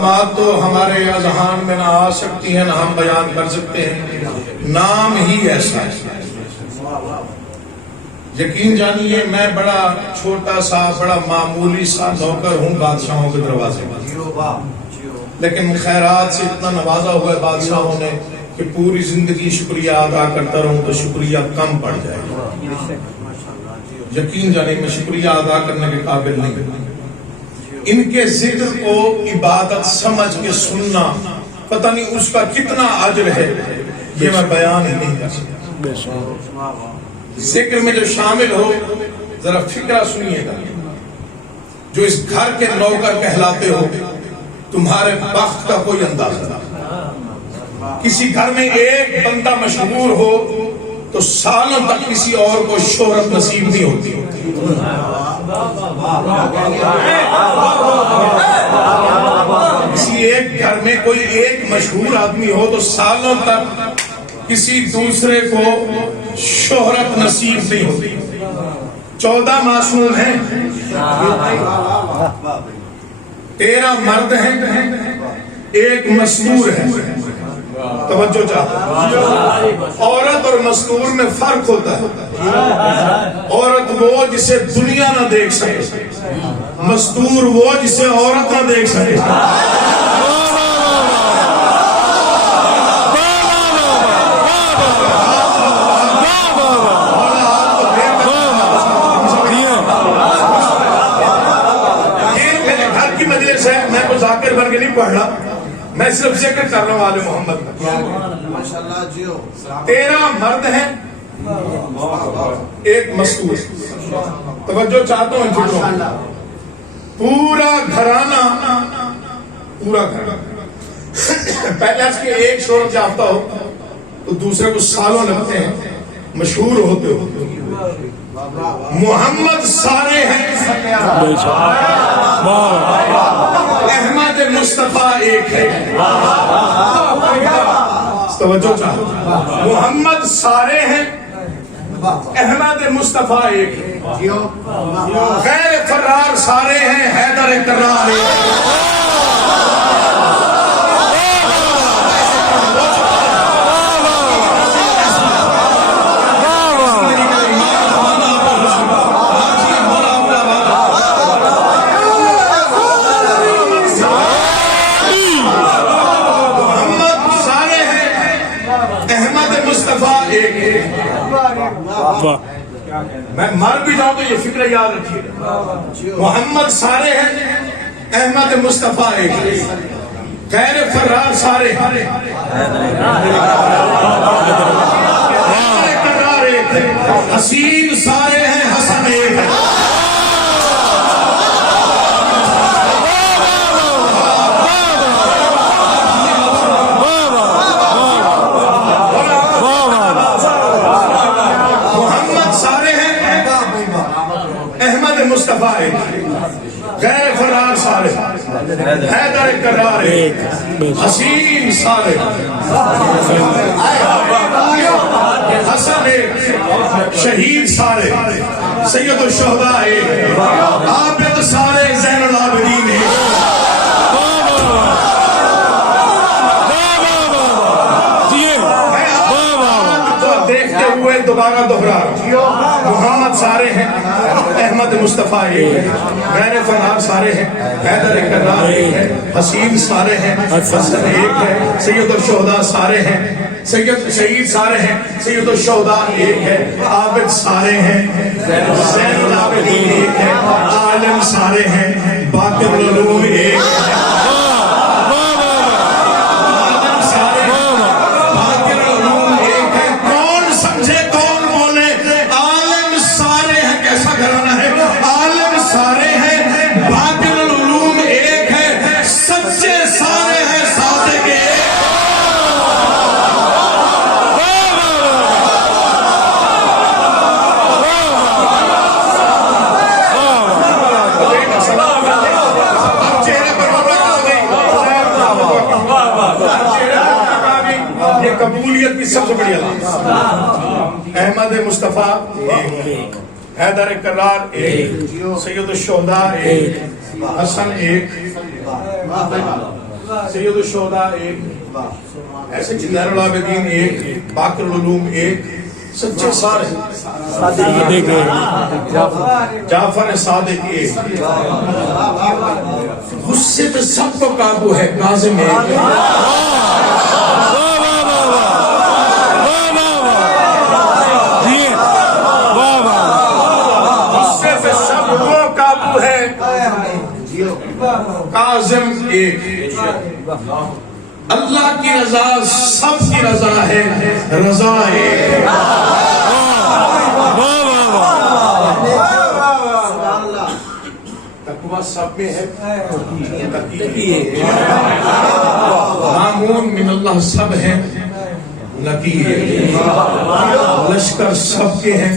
بات تو ہمارے اذہان میں نہ آ سکتی ہیں نہ ہم بیان کر سکتے ہیں، نام ہی ایسا ہے۔ یقین جانیے میں بڑا چھوٹا سا بڑا معمولی سا نوکر ہوں بادشاہوں کے دروازے پر، لیکن خیرات سے اتنا نوازا ہوا ہے بادشاہوں نے کہ پوری زندگی شکریہ ادا کرتا رہوں تو شکریہ کم پڑ جائے گا۔ یقین جانیے میں شکریہ ادا کرنے کے قابل نہیں ہوں۔ ان کے ذکر کو عبادت سمجھ کے سننا پتہ نہیں اس کا کتنا اجر ہے، یہ میں بیان ہی نہیں کر سکتا۔ ذکر میں جو شامل ہو ذرا فکرہ سنیے گا، جو اس گھر کے نوکر کہلاتے ہو تمہارے بخت کا کوئی اندازہ نہیں۔ کسی گھر میں ایک بندہ مشہور ہو تو سالوں تک کسی اور کو شہرت نصیب نہیں ہوتی۔ کسی ایک گھر میں کوئی ایک مشہور آدمی ہو تو سالوں تک کسی دوسرے کو شہرت نصیب نہیں ہوتی۔ 14 معصوم ہیں، 13 مرد ہیں، ایک مستور ہے۔ توجہ چاہتا، عورت اور مستور میں فرق ہوتا ہے۔ عورت وہ جسے دنیا نہ دیکھ سکے، مستور وہ جسے عورت نہ دیکھ سکے۔ میں کو ذاکر بن کے نہیں پڑھ رہا، میں صرف ذکر کر رہا ہوں آل محمد کا۔ 13 مرد ہیں، ایک مستور۔ توجہ چاہتا ہوں جھوٹوں، پورا گھرانہ پہلے اس کے ایک شہرت یافتہ ہو تو دوسرے کو سالوں لگتے ہیں، مشہور ہوتے ہو۔ محمد سارے ہیں، احمد مصطفیٰ ایک ہے۔ توجہ چاہو، محمد سارے ہیں، احمد مصطفیٰ ایک ہے۔ غیر فرار سارے ہیں، حیدر کرار ایک ہے۔ میں مر بھی جاؤں تو یہ فکر یاد رکھیے، محمد سارے ہیں، احمد مصطفیٰ ایک، غیر فرار سارے، کرار ایک، حسین سارے ہیں، حسن ایک ہے۔ مصطفیٰ ایک، غیر فرار سارے، حیدر کرار ایک، حسین سارے، حسن ایک، شہید سارے، سید الشہداء ایک، عابد سارے، زین العابدین ایک۔ دیکھتے ہوئے دوبارہ دہرا محمد سارے ہیں، احمد مصطفیٰ ایک ہے، غیر فرار سارے ہیں، حیدر کرار ایک ہے، حسین سارے ہیں، حسن ایک ہے، سید الشہداء سارے ہیں، شہید سارے ہیں، سید الشہداء ایک ہے، عابد سارے ہیں، زین العابدین ایک ہے، عالم سارے ہیں، باقر العلوم ایک ہے۔ قبولیت کی سب سے بڑی علامت، احمد مصطفیٰ ایک، حیدر کرار ایک، سید الشہداء ایک، حسن ایک، سید الشہداء ایک، ایسے زین العابدین ایک، باقر العلوم ایک، سچے سارے، جعفر صادق ایک، غصے پہ سب کو قابو ہے کاظم ایک، غصے پہ سب کو قابو ہے کاظم ایک، اللہ کی رضا سب کی رضا ہے، رضا ایک، تقویٰ سب میں ہے، مامون من اللہ سب ہیں، نقی ایک، لشکر سب کے ہیں،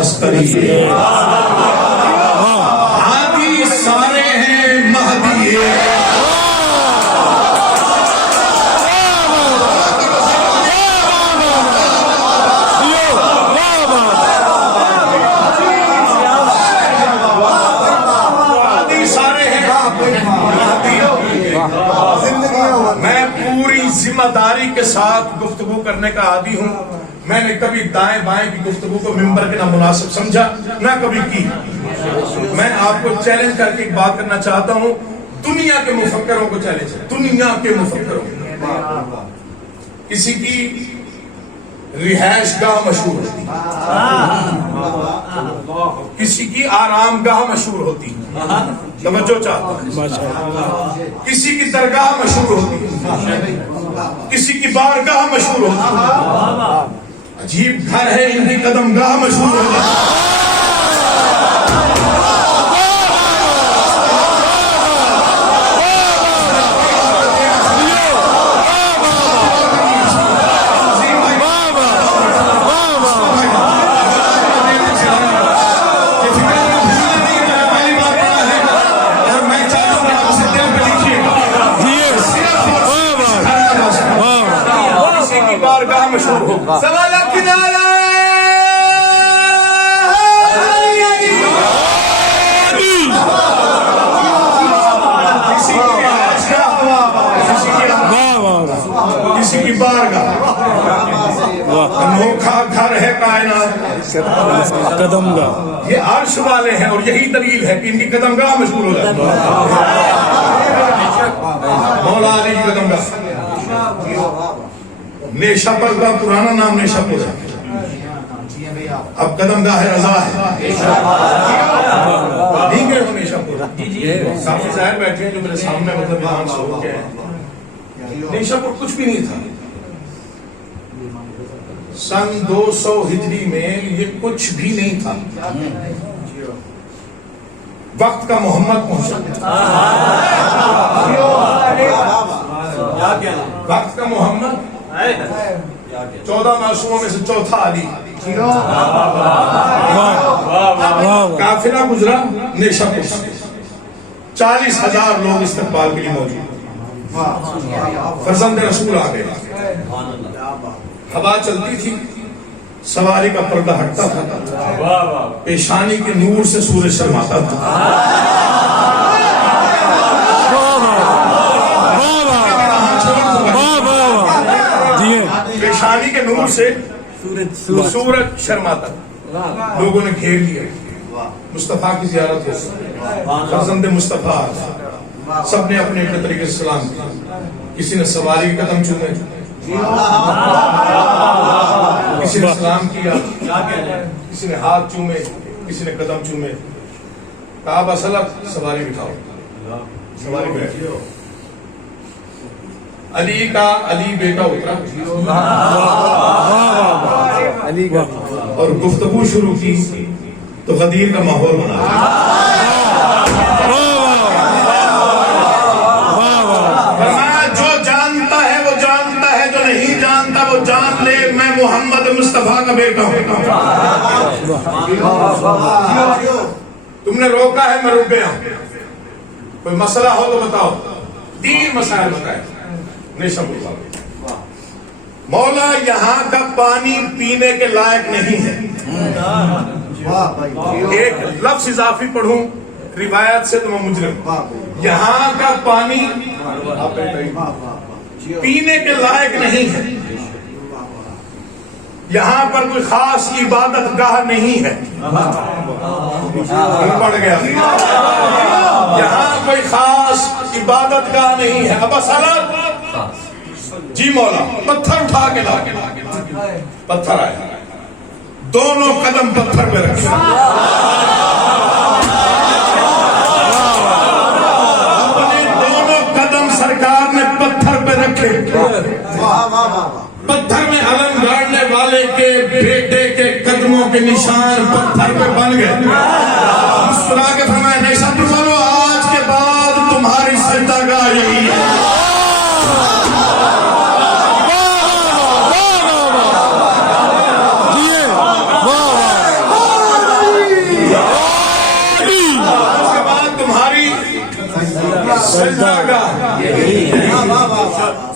عسکری ایک، ہادی سارے ہیں، مہدی ایک، میں پوری ذمہ داری کے ساتھ گفتگو کرنے کا عادی ہوں، میں نے کبھی دائیں بائیں کی گفتگو کو ممبر کے نامناسب سمجھا نہ کبھی کی۔ میں آپ کو چیلنج کر کے ایک بات کرنا چاہتا ہوں، دنیا کے مفکروں کو چیلنج ہے، دنیا کے مفکروں، کسی کی رہائش گاہ مشہور ہوتی، کسی کی آرام گاہ مشہور ہوتی، توجہ چاہتا ہوں، کسی کی درگاہ مشہور ہوتی، کسی کی بارگاہ مشہور ہوتی، عجیب گھر ہے ان کی قدم گاہ مشہور ہوتی، بارگاہ مشہور ہو، سوالہ کنارہ کسی کی بارگاہ، انوکھا گھر ہے کائنات قدم گاہ، یہ عرش والے ہیں اور یہی دلیل ہے کہ ان کی قدم گاہ مشہور ہو جاتی ہے، مولا علی کی قدم گاہ، نیشہ پر کا پرانا نام نیشہ پر ہے، اب قدم گاہ رضا ہے، نہیں گئے ہو نیشہ پر، کافی ظاہر بیٹھے ہیں جو میرے سامنے مطلب ایمان سے ہو کے ہیں، نیشہ پر کچھ بھی نہیں تھا، سن 200 ہجری میں یہ کچھ بھی نہیں تھا، وقت کا محمد پہنچا، وقت کا محمد 14 معصوموں میں سے چوتھا علی، قافلہ گزرا نیشہ پر، 40,000 لوگ استقبال کے لیے موجود، فرزند رسول آ گئے، ہوا چلتی تھی، سواری کا پردہ ہٹتا تھا، پیشانی کے نور سے سورج شرماتا تھا، پیشانی کے نور سے سورج شرماتا، لوگوں نے گھیر لیا، مصطفیٰ کی زیارت ہو، فرزند مصطفیٰ، سب نے اپنے اپنے طریقے سے سلام کیا، کسی نے سواری کے قدم چومے، کسی نے سلام کیا، کسی نے ہاتھ چومے، کسی نے قدم چومے، کہا بس سواری بٹھاؤ، سواری بیٹھی، علی کا علی بیٹا اترا اور گفتگو شروع کی تو غدیر کا ماحول بنا، جو جانتا ہے وہ جانتا ہے، جو نہیں جانتا وہ جان لے میں محمد مصطفیٰ کا بیٹا ہوں، تم نے روکا ہے میں رک گیا ہوں، کوئی مسئلہ ہو تو بتاؤ، 3 مسائل بتائے، مولا یہاں کا پانی پینے کے لائق نہیں ہے، ایک لفظ اضافی پڑھوں روایت سے تو میں مجرم، یہاں کا پانی پینے کے لائق نہیں ہے، یہاں پر کوئی خاص عبادت گاہ نہیں ہے، پڑ گیا، یہاں کوئی خاص عبادت گاہ نہیں ہے۔ ابا سلام جی مولا، پتھر اٹھا کے لا، پتھر آیا، دونوں قدم پتھر پہ رکھے، اپنے دونوں قدم سرکار نے پتھر پہ رکھے، پتھر میں علم گاڑنے والے کے بیٹے کے قدموں کے نشان پتھر پہ بن گئے۔ مسکرا کے فرمایا نہیں سب بولو آج کے بعد تمہاری سجدہ گاہ یہی ہے۔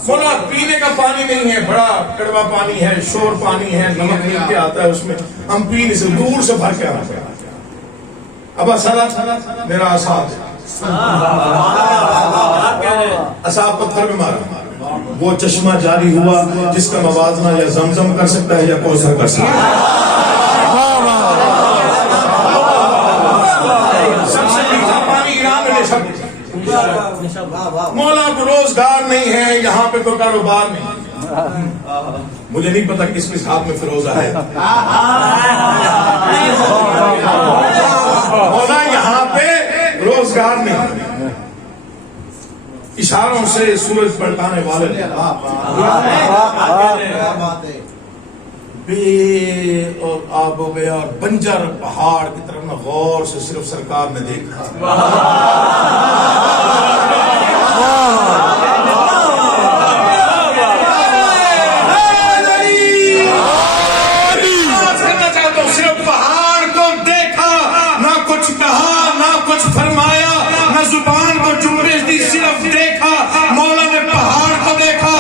سونا پینے کا پانی نہیں ہے، بڑا کڑوا پانی ہے، شور پانی ہے، نمک مل کے آتا ہے اس میں، ہم پینے سے دور سے بھر کے آتے ہیں۔ ابا صلاح میرا اصحاب پتھر میں مارا، وہ چشمہ جاری ہوا جس کا موازنہ یا زمزم کر سکتا ہے یا کوثر کر سکتا ہے۔ سب سے میٹھا پانی ایران میں نشب، مولا کو روزگار نہیں ہے، یہاں پہ تو کاروبار نہیں، مجھے نہیں پتا کس کس ہاتھ میں فیروزہ ہے، مولا یہاں پہ روزگار نہیں، اشاروں سے سورج پلٹانے والے بے اور آب ہو گیا اور بنجر پہاڑ کی طرف نہ غور سے صرف سرکار نے دیکھا۔ صرف پہاڑ کو دیکھا، نہ کچھ کہا، نہ کچھ فرمایا، نہ زبان کو جنبش دی، صرف دیکھا۔ مولا نے پہاڑ کو دیکھا،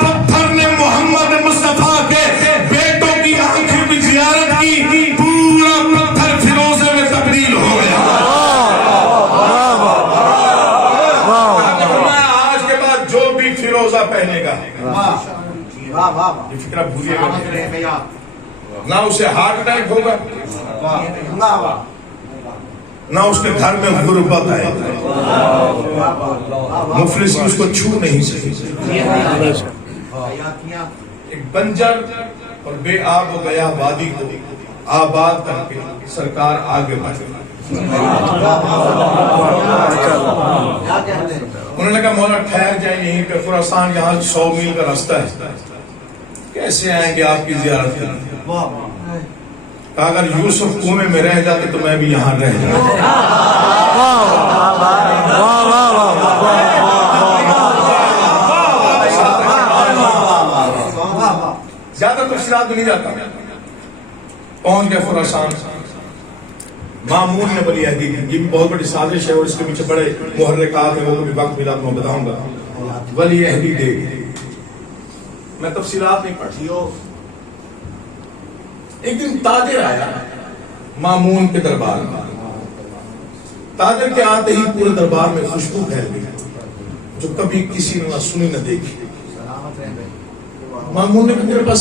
پتھر نے محمد مصطفیٰ کے بیٹوں کی آنکھیں بھی زیارت کی، پورا پتھر فیروزے میں تبدیل ہو گیا۔ آج کے بعد جو بھی فیروزہ پہنے گا یہ فکرہ بھولیے گا، نہ اسے ہارٹ اٹیک ہوگا، نہ اس کے گھر میں غربت آئے، مفلسی اس کو چھو نہیں سکے۔ ایک بنجر اور بے آب و گیا وادی کو آباد کر کے سرکار آگے بڑھے۔ انہوں نے کہا مولا ٹھہر جائیں یہیں پہ، خراسان یہاں 100 میل کا راستہ ہے، کیسے آئیں گے آپ کی زیارت کرنے؟ کہا اگر یوسف کنویں میں رہ جاتے تو میں بھی یہاں رہ جاتا۔ زیادہ تفصیلات میں نہیں جاتا، پہنچ گئے خراسان۔ مامون نے بلی عہدی دی، یہ بھی بہت بڑی سازش ہے اور اس کے پیچھے بڑے محرکات ہیں، وہ بھی وقت ملا تو میں بتاؤں گا۔ ولی عہدی دے گی، میں تفصیلات نہیں پڑھتی۔ ایک دن تاجر آیا مامون کے دربار میں، تاجر کے آتے ہی پورے دربار میں خوشبو پھیل گئی جو کبھی کسی نے نہ سنی نہ دیکھی۔ مامون نے کہا میرے پاس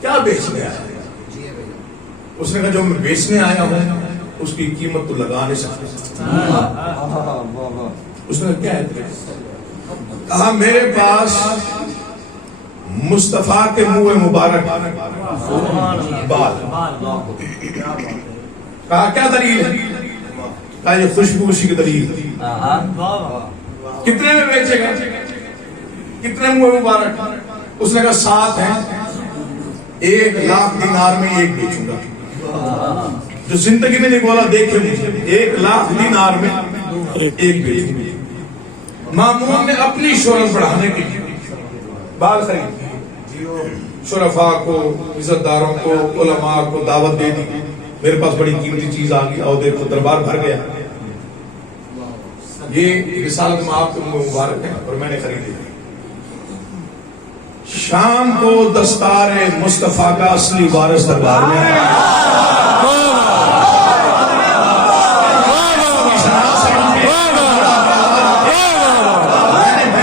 کیا بیچنے آیا؟ اس نے کہا جو میں بیچنے آیا ہوں اس کی قیمت تو لگا نہیں سکتے۔ اس نے کیا ہے؟ کہا میرے پاس مصطفیٰ کے منہ مبارک بال۔ کہا کیا دلیل ہے؟ کہا یہ خوشبو اسی کی دلیل ہے۔ کتنے میں بیچے گا؟ کتنے منہ مبارک؟ اس نے کہا 7 ہیں، 1,00,000 دینار میں ایک بیچوں گا۔ جو زندگی میں نہیں بولا دیکھے مجھے، 1,00,000 دینار میں ایک بیچوں گا۔ مامون نے اپنی شہرت بڑھانے کے لیے بال خرید، شرفاء کو، عزت داروں کو، علماء کو دعوت دے دی، میرے پاس بڑی قیمتی چیز آ گئی، اور دیکھو دربار بھر گیا، یہ رسالت میں آپ کو مبارک ہے اور میں نے خریدی۔ شام کو دستار مصطفیٰ کا اصلی وارث دربار میں ہے۔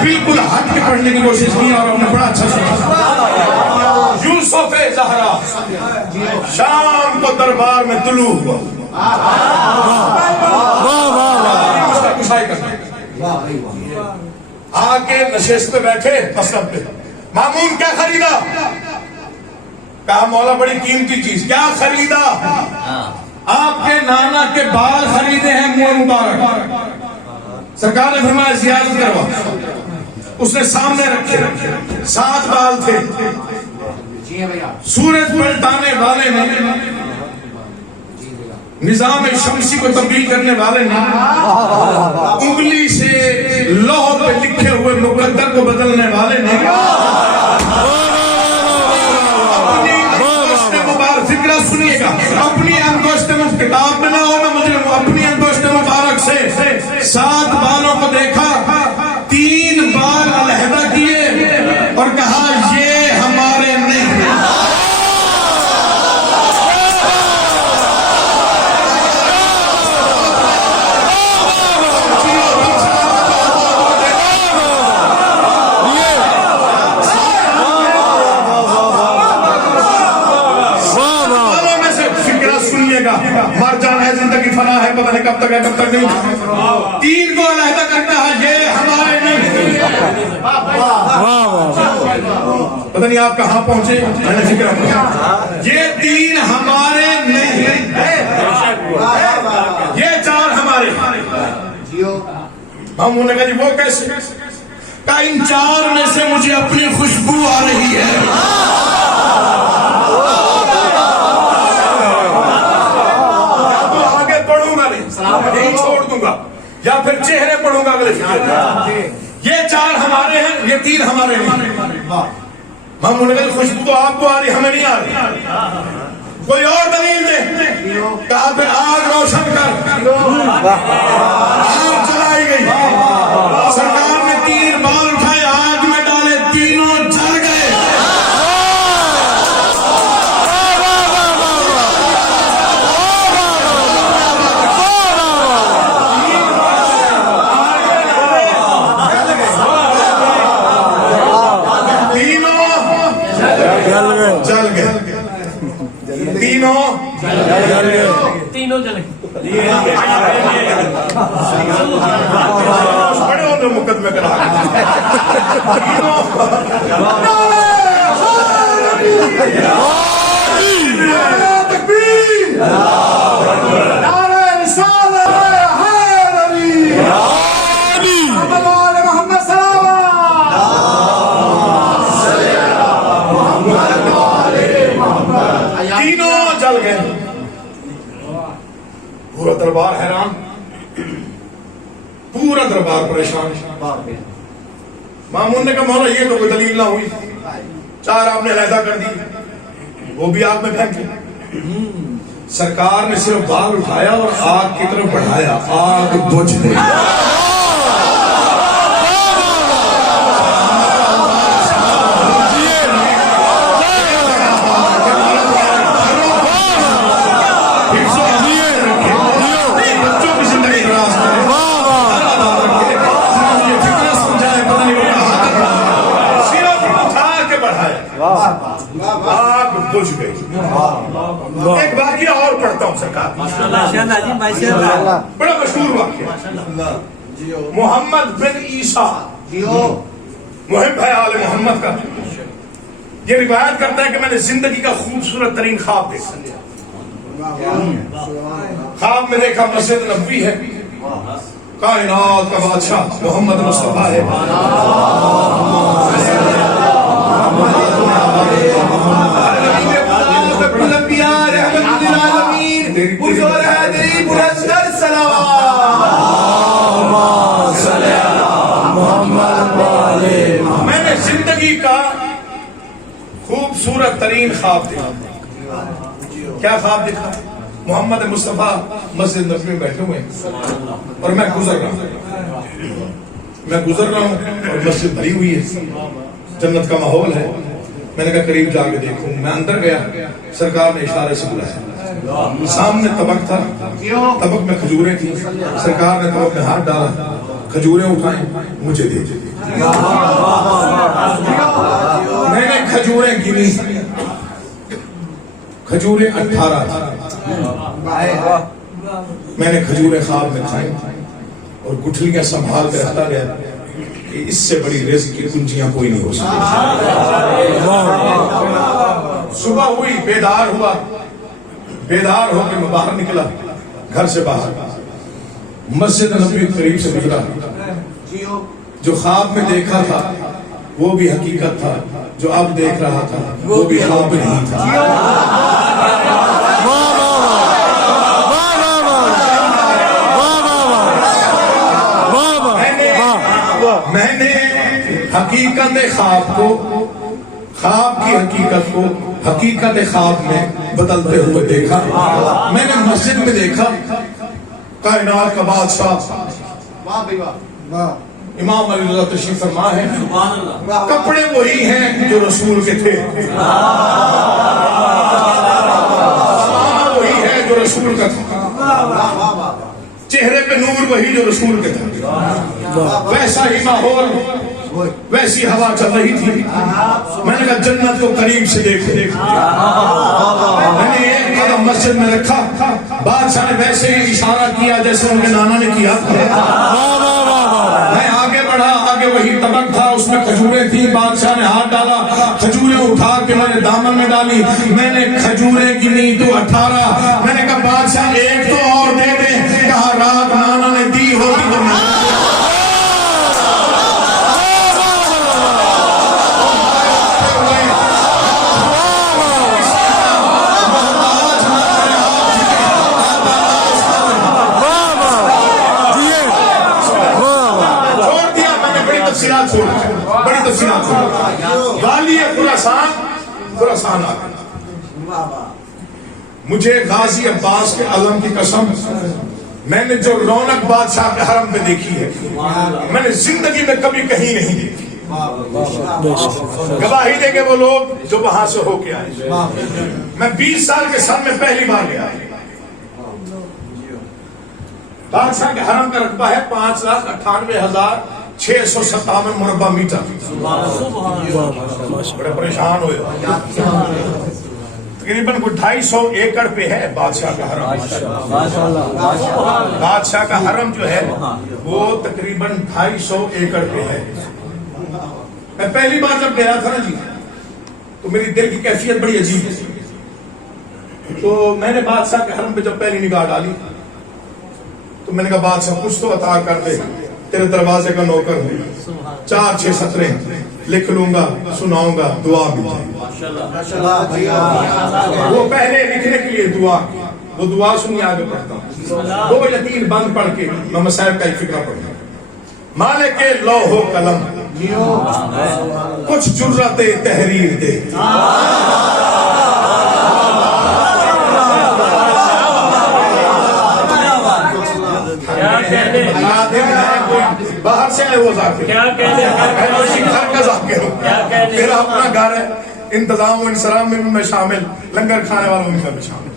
بالکل ہٹ کے پڑھنے کی کوشش کی اور ہم نے بڑا اچھا سنا. یوسف زہرا شام کو دربار میں طلوع ہوا. آ کے نشست پہ بیٹھے مسلب پہ. مامون کیا خریدا؟ کہا مولا بڑی قیمتی چیز. کیا خریدا؟ آپ کے نانا کے بال خریدے ہیں منہ مبارک. سرکار نے فرمایا زیارت کروا. اس نے سامنے رکھے 7 بال تھے. سورج پلٹانے والے نے, نظام شمسی کو تبدیل کرنے والے نے, انگلی سے لوح پہ لکھے ہوئے مقدر کو بدلنے والے نے, اپنی انگشت مبارک, فکرہ سنیے گا, اپنی انگشت میں کتاب میں نہ ہو میں مجرم ہوں, اپنی انگشت مبارک سے 7 بالوں کو دیکھا, 3 بال علیحدہ کیے اور کہا یہ ہمارے نہیں. مر جانا ہے, زندگی فنا ہے, پتہ نہیں کب تک ہے کب تک نہیں. 3 کو علیحدہ کرتا ہے یہ ہمارے نہیں. پتہ نہیں آپ کہاں پہنچے, میں نے فکر کیا یہ 3 ہمارے نہیں, یہ 4 ہمارے. ہم انہوں نے کہا جی وہ کیسے؟ کہا ان 4 میں سے مجھے اپنی خوشبو آ رہی ہے. نہیں چھوڑ دوں گا یا پھر چہرے پڑھوں گا اگلے فکر. یہ 4 ہمارے ہیں, یہ 3 ہمارے ہیں. ہم نے کہا خوشبو تو آپ کو آ رہی, ہمیں نہیں آ رہی, کوئی اور دلیل دے. کہا پھر آگ روشن کر. آگ جلائی گئی. سرکار نے 3 بال اٹھائے, آگ میں ڈالے, تینوں جل گئے. تینوں جل گئے. بڑے ہونے مقدمے کرا تینوں جل گئے. پورا دربار حیران, پورا دربار پریشان. مامون نے کہا مولا یہ تو کوئی دلیل نہ ہوئی, 4 آپ نے علیحدہ کر دی, وہ بھی آگ میں پھینکے. سرکار نے صرف بال اٹھایا اور آگ کی طرف بڑھایا, آگ بجھ گئی. آگ بجھ گئی. ایک واقعہ اور پڑھتا ہوں سرکار, بڑا مشہور واقعہ. محمد بن عیسیٰ محب ہے آل محمد کا, یہ روایت کرتا ہے کہ میں نے زندگی کا خوبصورت ترین خواب دیکھا. خواب میں دیکھا مسجد نبوی ہے, کائنات کا بادشاہ محمد مصطفیٰ ہے. میں نے زندگی کا خوبصورت ترین خواب دیکھا. کیا خواب دیکھا؟ محمد مصطفیٰ مسجد نبوی میں بیٹھے ہوئے اور میں گزر رہا ہوں اور مسجد بھری ہوئی ہے, جنت کا ماحول ہے. میں نے کہا قریب جا کے دیکھوں. میں اندر گیا, سرکار نے اشارے سے بلایا. سامنے طبق تھا, طبق میں کھجوریں تھیں. سرکار نے طبق میں ہاتھ ڈالا, کھجوریں اٹھائیں, مجھے دے دی. میں نے کھجوریں گنی، کھجوریں 18 تھی، میں نے کھجوریں خواب میں کھائی اور گٹھلیاں سنبھال کے رکھتا گیا کہ اس سے بڑی رزق کی کنجیاں کوئی نہیں ہو سکتی۔ صبح ہوئی، بیدار ہوا، بیدار ہو کے میں باہر نکلا، گھر سے باہر مسجد نبوی قریب سے گزرا، جو خواب میں دیکھا تھا وہ بھی حقیقت تھا، جو اب دیکھ رہا تھا وہ بھی خواب نہیں تھا۔ میں نے حقیقت خواب کو، خواب کی حقیقت کو حقیقت خواب میں بدلتے ہوئے دیکھا۔ میں نے مسجد میں دیکھا کائنات کا بادشاہ امام علی رضا تشریف فرما ہے، کپڑے وہی ہیں جو رسول کے تھے، وہی ہے جو رسول کا تھا، چہرے پہ نور وہی جو رسول کے تھا، ویسا ہی ماحول، ویسی ہوا چل رہی تھی۔ میں نے کہا جنت کو قریب سے دیکھ، میں نے ایک قدم مسجد میں رکھا، بادشاہ نے ویسے ہی اشارہ کیا جیسے ان کے نانا نے کیا۔ میں آگے بڑھا، آگے وہی طبق تھا، اس میں کھجوریں تھیں، بادشاہ نے ہاتھ ڈالا، کھجوریں اٹھا کے میں نے دامن میں ڈالی، میں نے کھجوریں گنی تو 18۔ میں نے کہا بادشاہ ایک تو اور دے دیں، کہا رات نانا نے دی ہوگی تو میں بڑی تفصیلات والی خراسان آ گیا۔ مجھے غازی عباس کے علم کی قسم، میں نے جو رونق بادشاہ کے حرم میں دیکھی ہے میں نے زندگی میں کبھی کہیں نہیں دیکھی۔ گواہی دیں گے وہ لوگ جو وہاں سے ہو کے آئے۔ میں 20 سال کے سن میں پہلی بار گیا۔ بادشاہ کے حرم کا رقبہ ہے 5,98,657 مربع میٹر۔ بڑے پریشان ہوئے، تقریباً 250 ایکڑ پہ ہے بادشاہ کا حرم۔ بادشاہ کا حرم جو ہے وہ تقریباً 250 ایکڑ پہ ہے۔ میں پہلی بار جب گیا تھا نا جی، تو میری دل کی کیفیت بڑی عجیب تھی۔ تو میں نے بادشاہ کے حرم پہ جب پہلی نگاہ ڈالی تو میں نے کہا بادشاہ کچھ تو عطا کر دے، تیرے دروازے کا نوکر ہوں، 4-6 سطریں لکھ لوں گا، سناؤں گا، دعا مل جائے۔ وہ پہلے لکھنے کے لیے دعا، وہ دعا سنی آگے پڑھتا ہوں، 2 یا 3 بند پڑھ کے میں مسائل کا ایک فکرہ پڑھتا ہوں۔ مالک لوح و قلم کچھ جرأت تحریر دے، باہر سے آئے وہ ذاکر، گھر کا ذاکر ہوں، میرا اپنا گھر ہے، انتظام و انصرام میں شامل، لنگر کھانے والوں میں شامل۔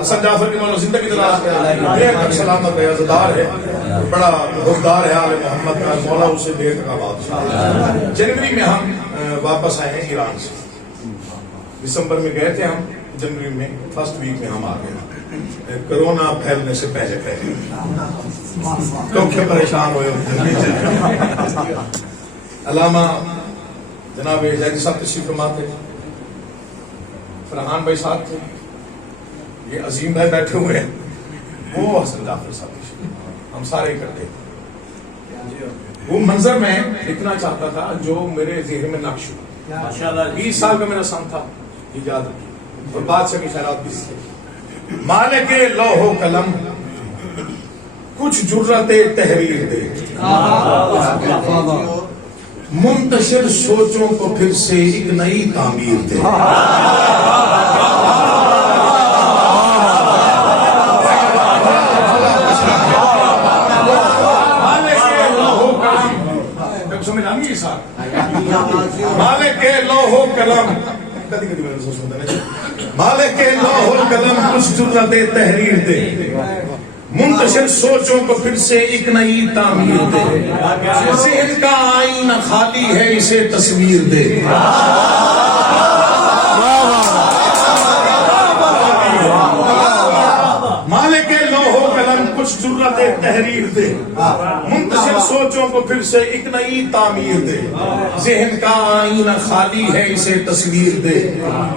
حسن جعفر کی مولا زندگی دراز ہے، دیر تک سلامت ہے، عزدار ہے، بڑا حفظدار ہے آل محمد کا، مولا اسے دیر تک آباد۔ جنوری میں ہم واپس آئے ہیں ایران سے، دسمبر میں گئے تھے ہم، جنوری میں فرسٹ ویک میں ہم آ گئے، کرونا پھیلنے سے پہلے تو کیا پریشان ہوئے۔ علامہ جناب زیدی صاحب تشریف فرما تھے، فرحان بھائی صاحب تھے، یہ عظیم بھائی بیٹھے ہوئے ہیں، وہ حسن جعفر صاحب، ہم سارے اکٹھے۔ وہ منظر میں لکھنا چاہتا تھا جو میرے ذہن میں نقش ہوا، 20 سال کا میرا سن تھا، یاد رکھیے، اور بادشاہ کی خیرات بھی تھی۔ مالک لوح و قلم کچھ جرأت تحریر دے، منتشر سوچوں کو پھر سے ایک نئی تعمیر دے۔ مالک لوح و قلم، مالک لوح و قلم کچھ جرأت تحریر دے، منتشر سوچوں کو پھر سے ایک نئی تعمیر دے، ذہن کا آئینہ خالی ہے اسے تصویر دے، مالک لوح و قلم کچھ جرأت تحریر دے، منتشر سوچوں کو پھر سے ایک نئی تعمیر دے، ذہن کا آئینہ خالی ہے اسے تصویر دے،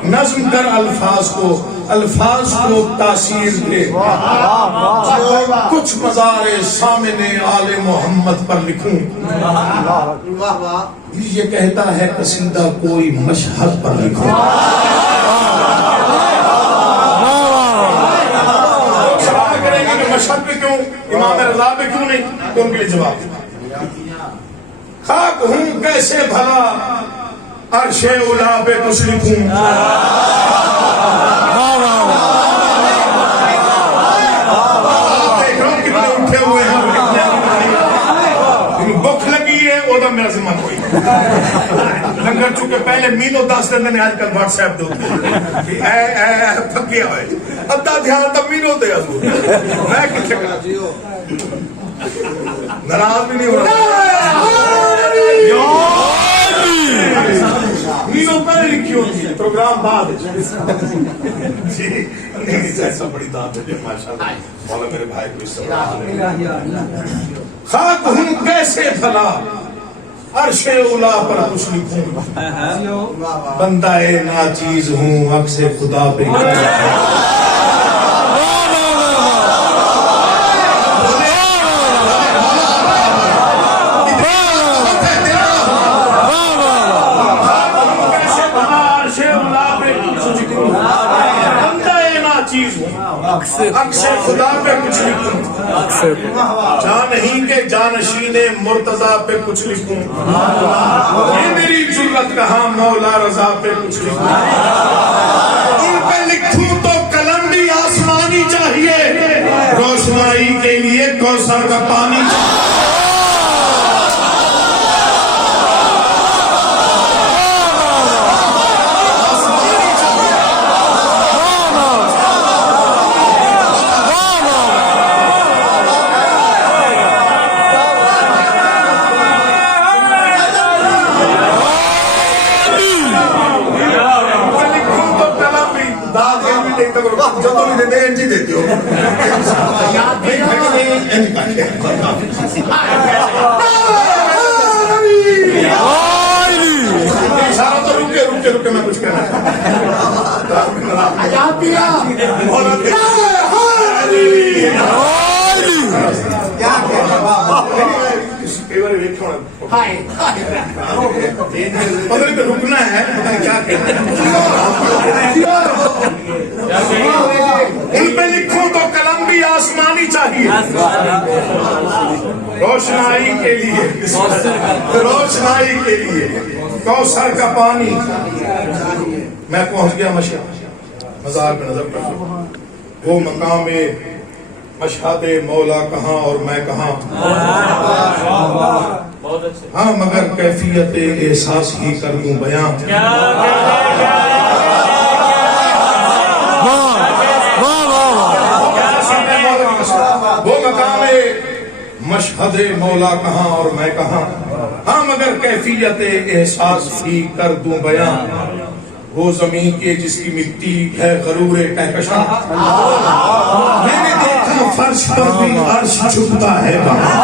نظم کر الفاظ کو تاثیر دے، کچھ مزار سامنے آل محمد پر لکھوں، یہ کہتا ہے قصیدہ کوئی مشہد پر لکھوں۔ مشہد پہ کیوں، امام رضا پہ کیوں نہیں؟ تو ان کے لیے جواب خاک ہوں کیسے بھلا عرش اولا پہ کچھ لکھوں، دیکھ رہا ہوں کتنے اٹھے ہوئے ہیں، بخ لگی ہے وہ تو میرا ذمہ کوئی لنگر چکے پہلے مینو 10 دن نے آج کل واٹس ایپ دے کہ اے پھکیا ہوئے ادھا دھیان تب مینو دے میں کتنے ناراض بھی نہیں ہو رہا مینو پہلے لکھی ہوتی ہے پروگرام بعد جی نہیں ایسا بڑی داد ہے ماشاءاللہ مولا میرے بھائی کو اس طرح خاک ہوں کیسے بھلا عرش اولا پر کچھ لکھوں، بندہ ناچیز ہوں عکس خدا پہ عکس خدا پہ کچھ لکھوں، جان نہیں کہ جانشین مرتضی پہ کچھ لکھوں، یہ میری جرأت کہاں مولا رضا پہ کچھ لکھوں، ان پہ لکھوں تو قلم بھی آسمانی چاہیے، روشنائی کے لیے کوثر کا پانی چاہیے۔ جو تو نہیں دیتے انجی دیتے ہو سارا تو رکے میں کچھ کہنا رکنا ہے کیا کہنا ان پہ لکھوں تو قلم بھی آسمانی چاہیے، روشنائی کے لیے کوثر کا پانی۔ میں پہنچ گیا مزار پہ نظر کر وہ مقام مشہد مولا کہاں اور میں کہاں، ہاں مگر کیفیت احساس ہی کر دوں بیان، وہ مقام مشہد مولا کہاں اور میں کہاں، ہاں مگر کیفیت احساس ہی کر دوں بیان، وہ زمین کے جس کی مٹی ہے غرور کہکشاں، میں نے دیکھا فرش پر بھی عرش جھکتا ہے وہاں،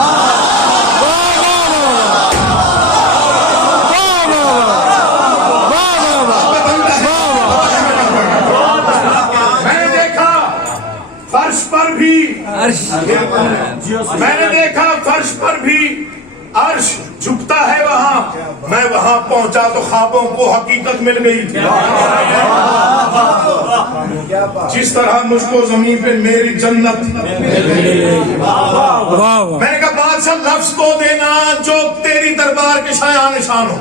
میں نے دیکھا فرش پر بھی عرش جھکتا ہے وہاں، میں وہاں پہنچا تو خوابوں کو حقیقت مل گئی، جس طرح مجھ کو زمین پہ میری جنت، میں نے کہا بادشاہ لفظ کو دینا جو تیری دربار کے شایان نشان ہو،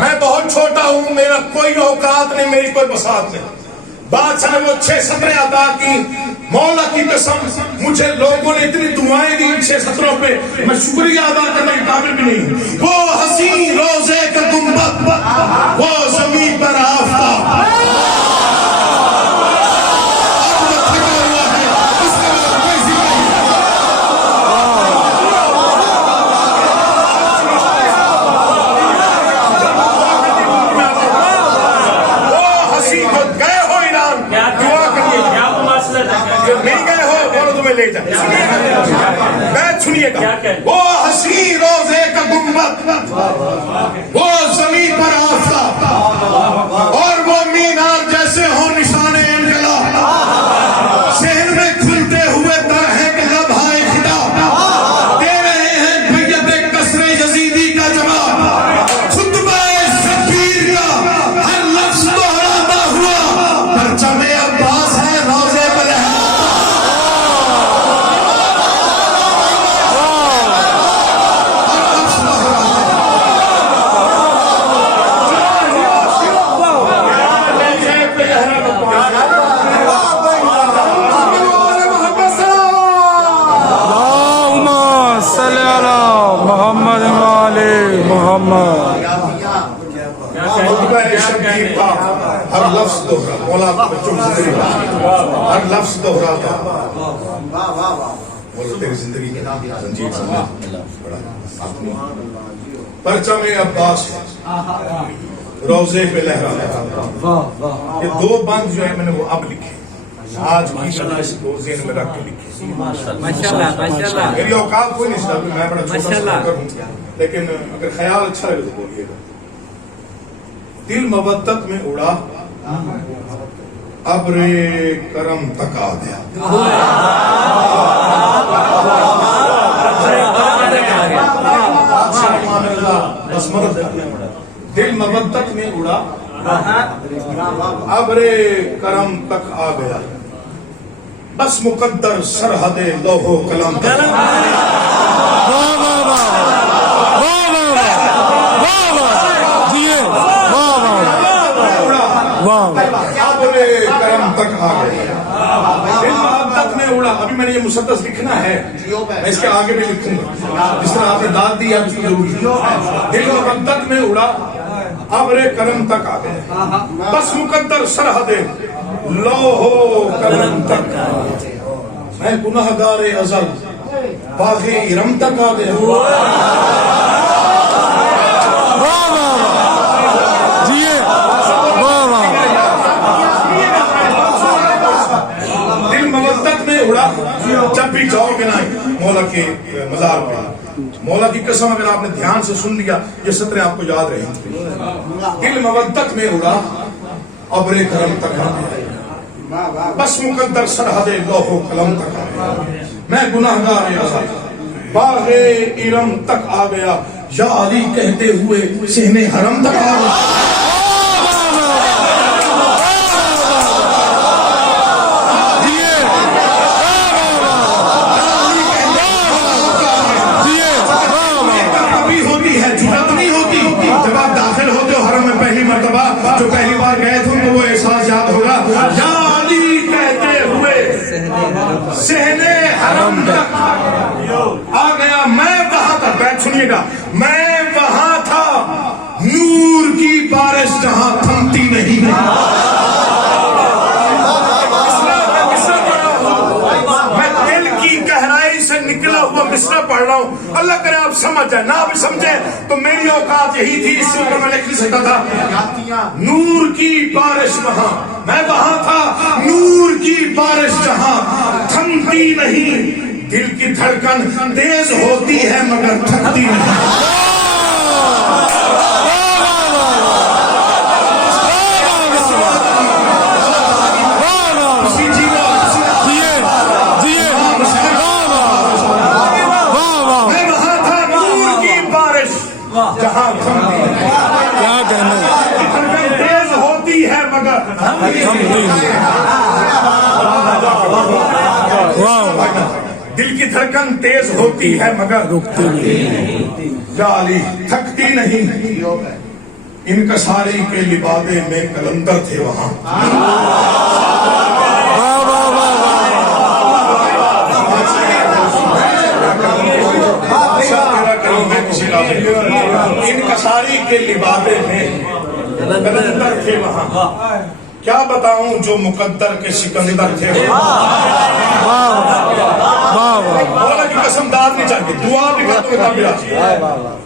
میں بہت چھوٹا ہوں، میرا کوئی اوقات نہیں، میری کوئی بساط نہیں۔ بادشاہ نے وہ 6 سطریں ادا کی، مولا کی قسم مجھے لوگوں نے اتنی دعائیں دی 6 سطروں پہ، میں شکریہ ادا کرنے کے قابل بھی نہیں۔ وہ حسین روزے کا گنبد، وہ زمین پر آفتاب، وہ زمین پر آفتاب اور وہ مینار جیسے ہو نشان انقلاب، ذہن میں کھلتے ہوئے طرح کے لبھائے خطاب دے رہے ہیں بیعت کسر یزیدی کا جواب، خطبہ شبیر کا ہر لفظ دہراتا ہوا پرچم عباس ہے روضے پہ شبیر کا ہر لفظ دوہرا، مولا ہر لفظ دوہراتا، مولا تیری زندگی کے زنجیر سمجھ پرچم عباس روضے پہ لہراتا۔ یہ دو بند جو ہے میں نے وہ اب لکھے، آج کی شخص کو ذہن میں رکھ کے لکھے۔ میری اوقات کوئی نہیں سنا، میں بڑا چھوٹا سا ہوں، لیکن اگر خیال اچھا لگے تو بولیے گا۔ دل مودت میں اڑا، ابر کرم تک آ گیا۔ دل مودت میں اڑا، ابر کرم تک آ گیا، بس مقدر سرحد لوح و قلم تک آ گیا۔ کرم تک آ گئے، دل مودت میں اڑا۔ ابھی میں نے یہ مسدس لکھنا ہے، میں اس کے آگے بھی لکھوں گا، جس طرح آپ نے داد دی ہے اس کی ضروری ہے۔ دل مودت میں اڑا، ابر کرم تک آ گئے، بس مقدر سرحد لوح و قلم تک آ گئے، میں گناہگار ازل باغ ارم تک آ گیا۔ جب بھی جاؤ گے نا مولا کے مزار پہ، مولا کی قسم اگر آپ نے دھیان سے سن لیا یہ سطریں آپ کو یاد رہیں گی۔ دل مودت میں اڑا، ابر کرم تک آ گیا، بس مقدر سرحد لوح و قلم تک آ گیا، میں گناہگار ازل باغ ارم تک آ گیا، یا علی کہتے ہوئے صحن حرم تک آ گیا۔ جو پہلی بار گئے تھے ان کو وہ احساس یاد ہوگا، یا علی کہتے ہوئے صحن حرم تک آ گیا، میں وہاں تھا، بیٹھ سنیے گا، میں وہاں تھا نور کی بارش جہاں تھمتی نہیں۔ میں دل کی گہرائی سے نکلا ہوا مصرع پڑھ رہا ہوں، اللہ کرے آپ سمجھ جائیں، نہ بھی سمجھیں تو میری اوقات یہی تھی، اس سے اوپر میں لکھ نہیں سکتا تھا۔ نور کی بارش وہاں، میں وہاں تھا نور کی بارش جہاں تھمتی نہیں، دل کی دھڑکن تیز ہوتی ہے مگر تھکتی نہیں۔ جہاں تیز ہوتی ہے مگر دل کی دھڑکن تیز ہوتی ہے مگر رکتی نہیں، یا علی تھکتی نہیں، انکساری کے لبادے میں کلندر تھے وہاں۔ انکساری کے لبادے میں کلندر تھے وہاں، کیا بتاؤں جو مقدر کے سکندر تھے مولا کی قسم داد نہیں چاہتی، دعا بھی کرتا۔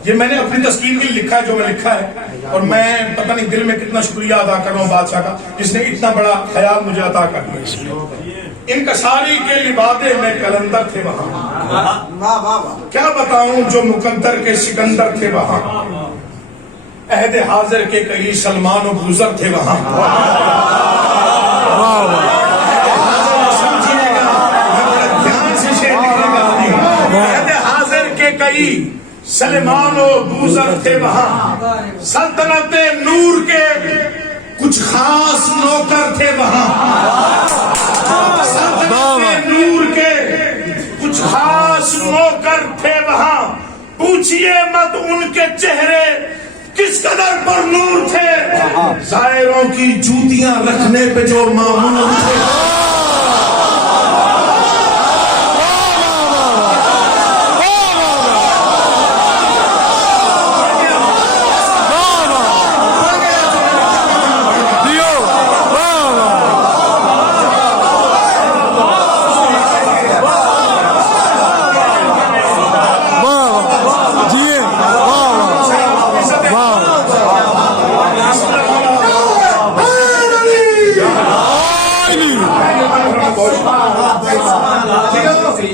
یہ میں نے اپنی تسکین کے لیے لکھا ہے جو میں لکھا ہے، اور میں پتہ نہیں دل میں کتنا شکریہ ادا کر رہا ہوں بادشاہ کا جس نے اتنا بڑا خیال مجھے عطا کر دیا۔ انکساری کے لبادے میں کلندر تھے وہاں، کیا بتاؤں جو مقدر کے سکندر تھے وہاں، عہد حاضر کے کئی سلمان و گزر تھے وہاں، سمجھیے گا میں بڑا دھیان سے شعر لکھنے کا، عہد حاضر کے کئی سلمان و گزر تھے وہاں، سلطنت نور کے کچھ خاص نوکر تھے وہاں، سلطنت نور کے کچھ خاص نوکر تھے وہاں، پوچھئے مت ان کے چہرے کس قدر پر نور تھے، زائروں کی جوتیاں رکھنے پہ جو معمول تھے،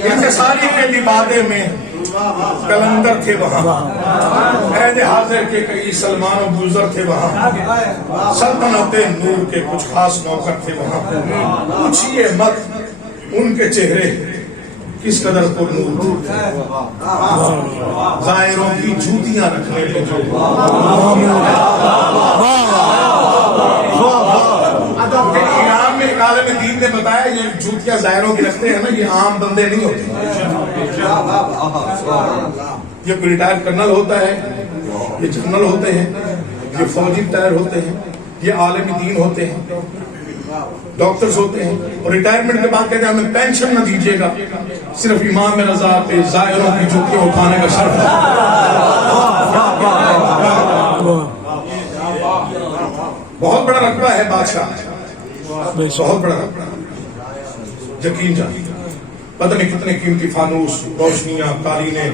انکساری کے لبادے میں کلندر تھے وہاں، عہد حاضر کے کئی سلمان و گزر تھے وہاں، سلطنت نور کے کچھ خاص نوکر تھے وہاں، پوچھئے مت ان کے چہرے کس قدر پر نور تھے، زائروں کی جوتیاں رکھنے پہ جو ایران میں ایک عالم دین نے بتایا یہ جوتیاں زائروں کی رکھتے ہیں نا، یہ عام بندے نہیں ہوتے، یہ کوئی ریٹائر کرنل ہوتا ہے، یہ جنرل ہوتے ہیں، یہ فوجی ریٹائر ہوتے ہیں، یہ عالم دین ہوتے ہیں، ڈاکٹرز ہوتے ہیں، اور ریٹائرمنٹ کے بعد کہتے ہیں ہمیں پینشن نہ دیجیے گا، صرف امام رضا پہ زائروں کی جوتیاں اٹھانے کا شرف ہے۔ بہت بڑا رقبہ ہے بادشاہ، بہت بڑا رقبہ، یقین جان پتہ نہیں کتنے قیمتی فانوس، روشنیاں، قالینیں،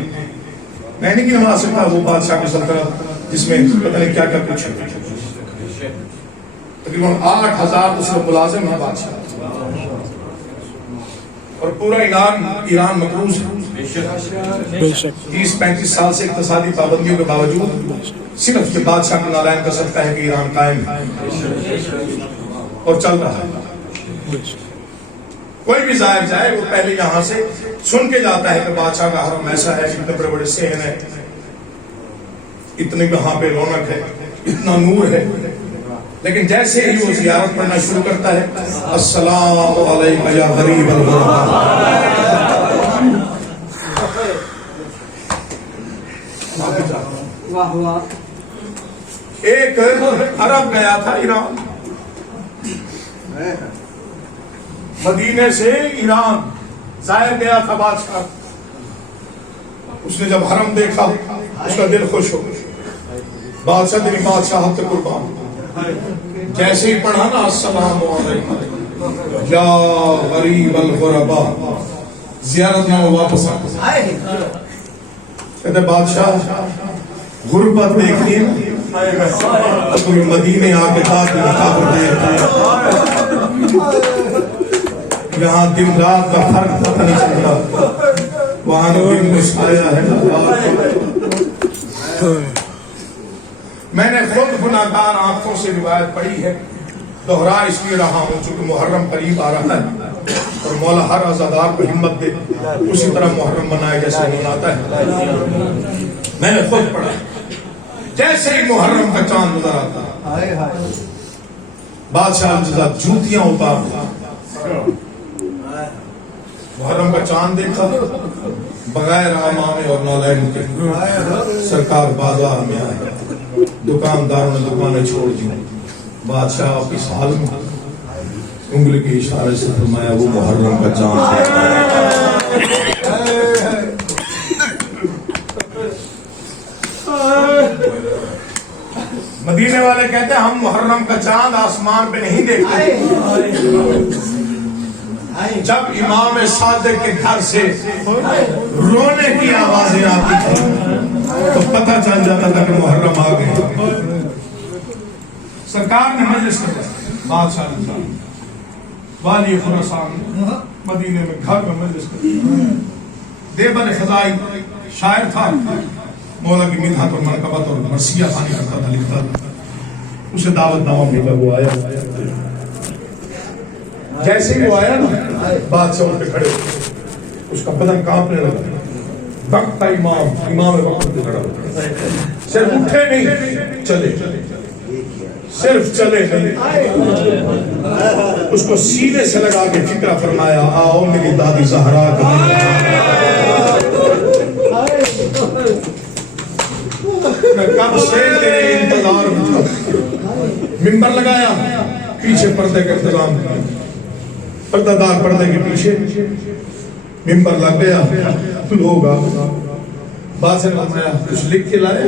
میں نہیں گنوا سکتا وہ بادشاہ کی سلطنت جس میں پتہ نہیں کیا کیا کچھ ہے، تقریباً 8,000 اس میں ملازم ہیں بادشاہ، اور پورا ایران مقروض ہے، 30-35 سال سے اقتصادی پابندیوں کے باوجود صرف یہ بادشاہ کا نالائن کر سکتا ہے کہ ایران قائم ہے اور چل رہا ہے۔ کوئی بھی زائر جائے وہ پہلے یہاں سے سن کے جاتا ہے کہ بادشاہ کا حرم ایسا ہے، اتنے بڑے بڑے صحن ہیں، اتنی یہاں پہ رونق ہے، اتنا نور ہے، لیکن جیسے ہی وہ زیارت پڑھنا شروع کرتا ہے، السلام علیکم یا غریب الغربا، ایک عرب گیا تھا ایران، مدینے سے ایران زائر گیا تھا بادشاہ، اس نے جب حرم دیکھا اس کا دل خوش ہو گیا، بادشاہ تیری بادشاہت پہ قربان، جیسے ہی پڑھا نا السلام علیکم یا غریب الغربا، زیارت میں وہ واپس آ گیا، کہتے بادشاہ غربت دیکھنی ہے تو مدینے آ کے ساتھ نکاح یہاں دن رات کا فرق پتہ نہیں چلتا، وہاں دن میں سایہ ہے، میں نے خود گناہگار آنکھوں سے روایت پڑھی ہے، دوہرا اس لیے رہا ہوں چونکہ محرم قریب آ رہا ہے اور مولا ہر عزادار کو ہمت دے اسی طرح محرم منائے جیسے مناتا ہے۔ میں نے خود پڑھا جیسے ہی محرم کا چاند نظر آتا بادشاہ جزا جوتیاں اتارتا، محرم کا چاند دیکھا بغیر امامے اور نالین کے سرکار بازار میں آئے، دکانداروں نے دکانیں چھوڑ دی، بادشاہ اس حال میں انگلی کے اشارے سے فرمایا وہ محرم کا چاند ہے۔ مدینے والے کہتے ہیں ہم محرم کا چاند آسمان پہ نہیں دیکھتے، جب امام صادق کے گھر سے رونے کی آوازیں آتی تھی تو پتہ چل جاتا تھا کہ محرم آ گئے۔ سرکار نے مجلس میں بادشاہ نے والی خراسان مدینے میں گھر میں مجلس کرتے دیوبند خزائی شاعر تھا، مولا کی مدحت اور منقبت اور مرثیہ خوانی کرتا تھا، لکھتا تھا. اسے دعوت نامہ بھیجا، وہ آیا. جیسے ہی وہ آیا نا بادشاہ ان پہ کھڑے، اس کا بدن کانپنے لگا. وقت کا امام وقت پہ کھڑا ہوتا، صرف اٹھے نہیں چلے، صرف چلے نہیں، اس کو سینے سے لگا کے فکرہ فرمایا، آؤ میری دادی زہرا کا میں کب سے تیرے انتظار میں تھا. منبر لگایا، پیچھے پردے کا انتظام کیا، پردہ دار پردے کے پیچھے منبر لگ گیا. لوگ بادشاہ نے فرمایا کچھ لکھ کے لائے؟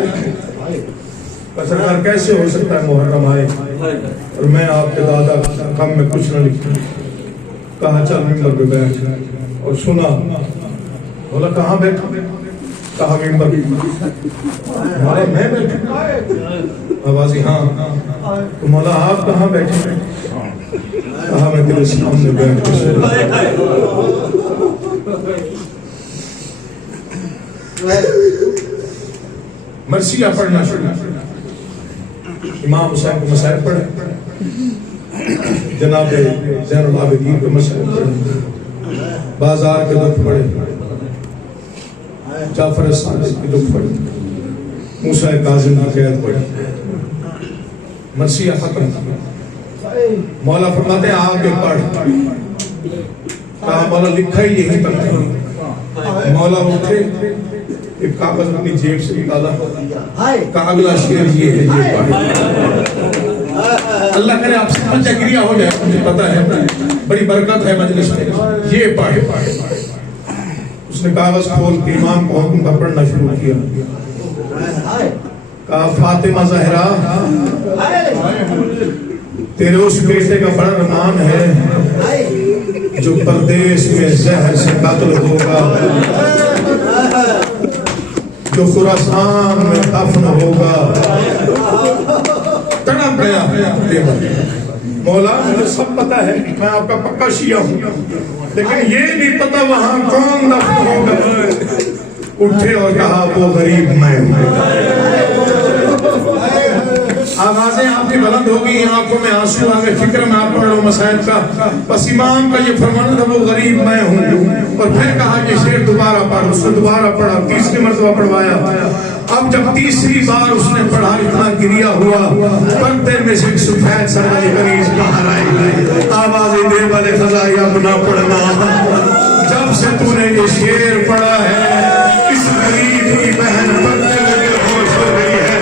سرکار کیسے ہو سکتا ہے محرم آئے اور میں آپ کے دادا کم میں کچھ نہ لکھوں. کہا چل منبر پہ بیٹھ، اور سنا. بولا کہاں بیٹھا؟ کہا منبر. مولا میں بیٹھا؟ آوازی ہاں. تو مولا آپ کہاں بیٹھے؟ کہا میں تیرے سامنے بیٹھ کے سنا. مرثیہ پڑھنا شروع. امام حسین کو مسائل پڑھے، جناب زین العابدین کو مسائل پڑھے، بازار کے دکھ پڑھے، جعفر الصادق کے دکھ پڑھے، موسیٰ کاظم کی قید پڑھے. مرثیہ ختم. مولا فرماتے ہیں آگے پڑھ. کہا مولا لکھا ہی یہی تک. مولا اٹھے، ایک کاغذ اپنی جیب سے نکالا، کہا اگلا شعر یہ ہے، یہ پڑھ. اللہ کرے آپ سے مجھے گریہ ہو جائے، مجھے پتا ہے بڑی برکت ہے مجلس میں. یہ پڑھ. اس نے کاغذ کھول کے امام کو حکم کا پڑھنا شروع کیا. کہا فاطمہ زہرا، تیرے اس بیٹے کا بڑا ارمان ہے جو پردیس میں زہر سے قتل ہوگا، جو خراسان میں دفن ہوگا. تڑپ گیا. مولا مجھے سب پتا ہے، میں آپ کا پکا شیعہ ہوں، لیکن یہ نہیں پتا وہاں کون دفن ہوگا. اٹھے اور کہا وہ غریب میں ہوں. آوازیں آپ کی بلند ہو گئی، آنکھوں میں آنسو آ گئے. فکر میں آپ پڑھ رہا ہوں مسائل کا. بس امام کا یہ فرمان تھا وہ غریب میں ہوں. اور پھر کہا کہ شعر دوبارہ پڑھ. اس نے دوبارہ پڑھا، تیسری مرتبہ پڑھوایا. اب جب تیسری بار اس نے پڑھا اتنا گریہ ہوا، پردے میں سے ایک سفید سرائی غریب باہر آئی. آوازیں دے والے خزائی اب نہ پڑھنا، جب سے تو نے یہ شعر پڑھا ہے اس غریب کی بہن پردے میں بے ہوش ہو گئی ہے.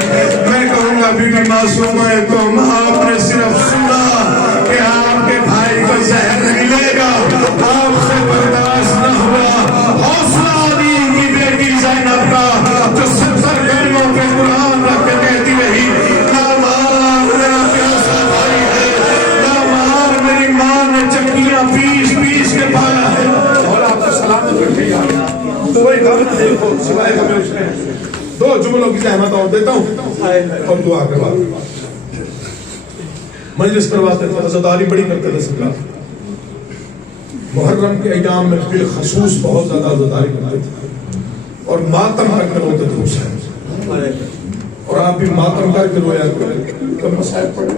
میں کہوں گا بی بی معصومہ تم، آپ نے صرف سنا کہ آپ کے بھائی کو زہر ملے گا، آپ سے برداشت نہ ہوا. حوصلہ علی کی بیٹی زینب کا جو 70 کلموں پہ قرآن رکھ کے کہتی رہی، نہ مار میرا پیاسا بھائی ہے، نہ مار میری ماں نے چکیاں پیس پیس کے پالا ہے. اور آپ کو سلامت رکھے گا. کوئی غلط دیکھو سوائے ہمیں اس نے. دو جملوں کی زحمت اور دیتا ہوں اور دعا کروا. مجلس کرواتے تھے، عزاداری بڑی کرتے تھے سرکار. محرم کے ایام میں بالخصوص بہت زیادہ عزاداری کرتے تھے اور ماتم کر کے روتے تھے حسین. اور آپ بھی ماتم کر کے رویا کریں تو مسائل پڑھیں.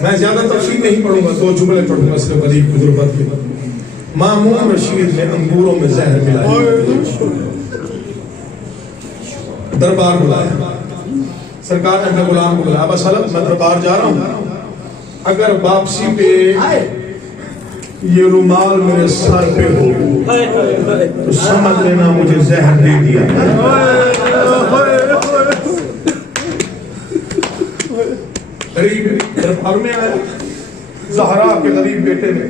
میں زیادہ تفصیل نہیں پڑھوں گا، 2 جملے پڑھوں گا صرف غریب کی غربت کے. مامون رشید نے انگوروں میں زہر ملایا، دربار بلایا. سرکار نے اپنے غلام کو بلایا، بس حلق میں دربار جا رہا ہوں، اگر واپسی پہ یہ رومال میرے سر پہ ہو تو سمجھ لینا مجھے زہر دے دیا. غریب دربار میں آیا، زہرا کے غریب بیٹے نے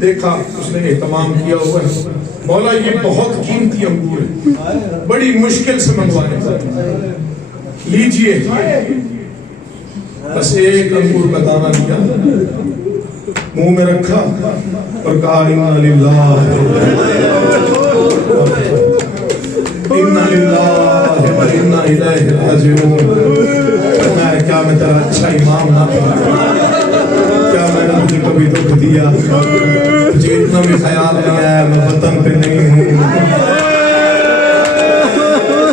دیکھا، اس نے اہتمام کیا ہوا ہے. مولا یہ بہت قیمتی انگور ہے، بڑی مشکل سے منگوانے لیجئے. بس ایک انگور کا دانہ لیا، منہ میں رکھا اور کہا انا للہ و انا الیہ راجعون. کیا میں تیرا اچھا امام نہ تھا؟ کیا میں مجھے کبھی دکھ دیا، مجھے اتنا بھی خیال نہیں آیا میں وطن پہ نہیں ہوں،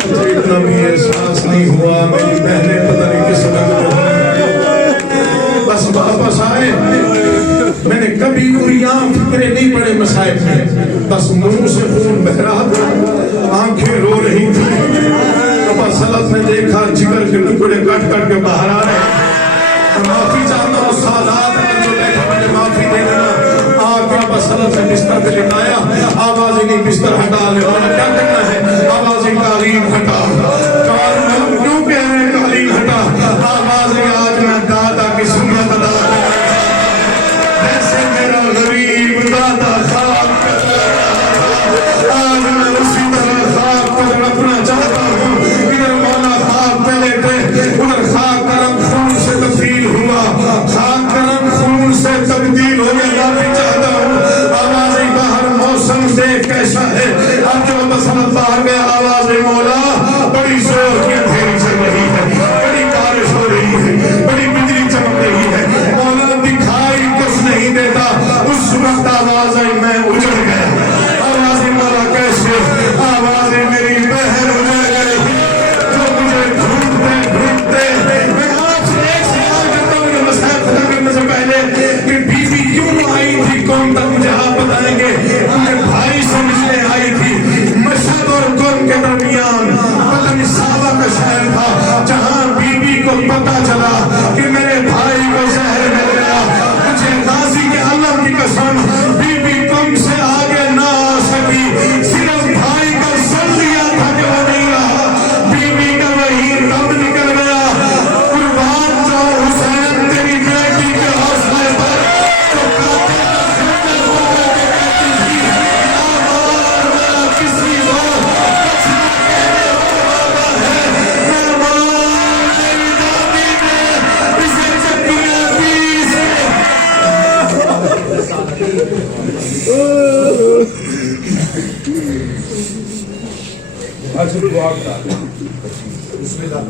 مجھے اتنا بھی احساس نہیں ہوا میری بہنیں پتہ نہیں کس وقت بس واپس آئے۔ میں نے کبھی عریاں فکرے نہیں پڑے مصائب میں، بس منہ سے خون بہ رہا تھا، آنکھیں رو رہی تھی۔ ابا سلط نے دیکھا جگر کے ٹکڑے کٹ کٹ کے باہر آ رہے ہیں، معافی چاہتا ہوں سادات میں جو بیٹھا مجھے معافی دے دینا۔ آ کے ابا سلط نے بستر پہ لٹایا، آواز ہی نہیں بستر ہٹا لے، اور کیا کرنا ہے؟ آواز ہی قالین ہٹا، کیوں کہہ رہے ہیں قالین ہٹا؟ آواز ہی آج میں دادا کی سنت ادا کر رہا ہوں، ایسے میرا غریب دادا خاک کر رہا تھا، آج میں اسی طرح خاک پر رکھنا چاہتا ہوں۔ ادھر مولا خاک پہ لیٹے، ادھر خاک کا رنگ خون سے تبدیل ہوا، خاک کا رنگ خون سے تبدیل ہو گیا۔ معافی چاہتا ہوں، آواز ہی باہر موسم دیکھ کیسا ہے؟ اب جو بسمت باہر گیا، آواز ہی مولا بڑی زور کی اندھیری چل رہی ہے، بڑی بارش ہو رہی ہے، بڑی بجلی چمک رہی ہے، مولا دکھائی کچھ نہیں دیتا۔ اس وقت آواز آئی میں اجڑ گیا، آواز ہی مولا کیسے؟ آواز ہی میری بہن اجڑ گئی جو مجھے ڈھونڈتے ڈھونڈتے۔ میں آپ سے ایک سوال کرتا ہوں کہ مسائل ختم کرنے سے پہلے کہ بیوی کیوں آئی تھی قوم تک، مجھے آپ بتائیں گے؟ اپنے بھائی سمجھنے آئی تھی، مشہد اور قوم کے درمیان پتن صحابہ کا شہر تھا، جہاں بیوی کو پتا چلا کہ میرے بھائی کو زہر مل گیا، مجھے غازی کے علم کی قسم بیوی قوم سے آگے نہ آ سکی، صرف بھائی کو سن لیا تھا کہ وہ نہیں رہا، بیوی کا وہی رب نکل گیا۔ قربان جاؤ حسین تیری بیٹی کے حوصلے پر، جو قاتل کا خنجر ہو کر کے کہتی تھی آباد میرا کسی کو بچنا کہنے والا ہے، مہمان میری دادی نے اسے چکیاں پیس اچھا دعا کرا بسم اللہ۔